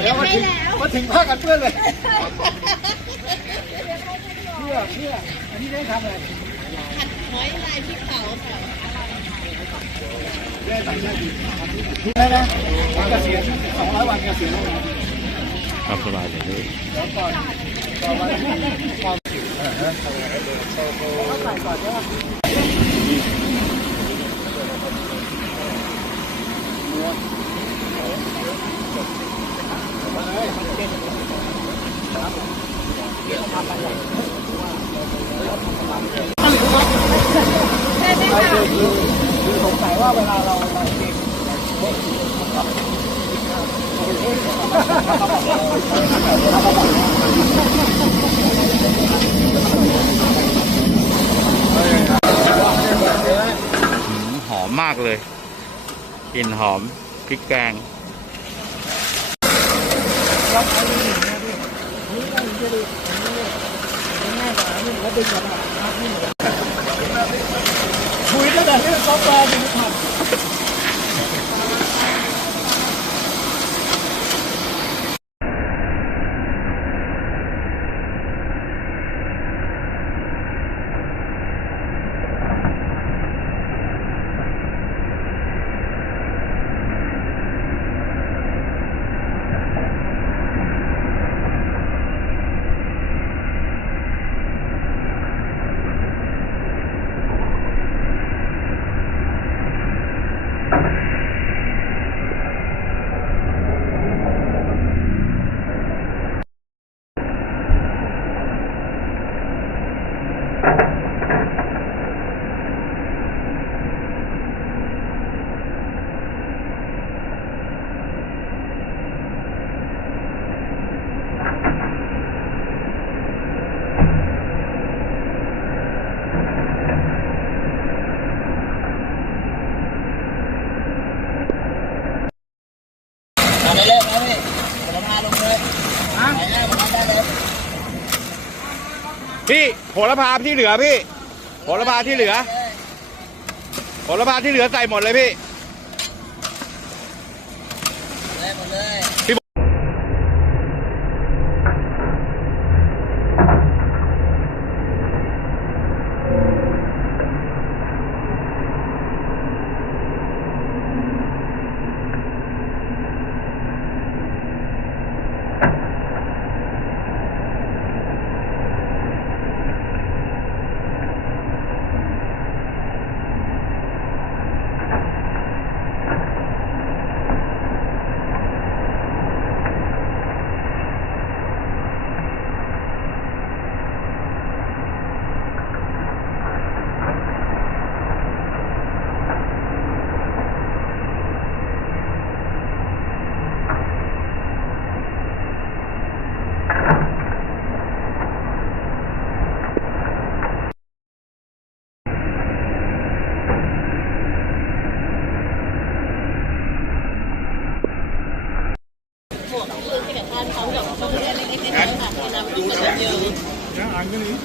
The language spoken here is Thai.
เดี๋ยวมาถึงมาถึงผ้ากันเปื้อนเลยเพื่อเพื่ออันนี้ได้ทำอะไรผัดหอยลายพริกเผาค่ะได้นะวันเกษียณสองร้อยวันเกษียณทำสบายเลยพี่แล้วก่อนก่อนวันความเออเขาใส่ก่อนใช่ไหม คือสงสัย ว่าเวลาเราเราเองหอมมากเลยกลิ่นหอมพริกแกงเราเอาหนึ่งนะพี่นี่ก็จะดูนี่ง่ายกันแล้วดึงกันนะครับนี่คุยตั้งแต่เรื่องซอฟต์แวร์ดีครับ เอาไปเลยเอาไปผลไม้ลงเลยฮะไปได้ผลไม้ได้เลย พี่โหระพาที่เหลือพี่โหระพาที่เหลือโหระพาที่เหลือใส่หมดเลยพี่ คือที่แบบทานเขาแบบเขาเรียกเล็กๆน้อยๆค่ะน้ำมันเยอะ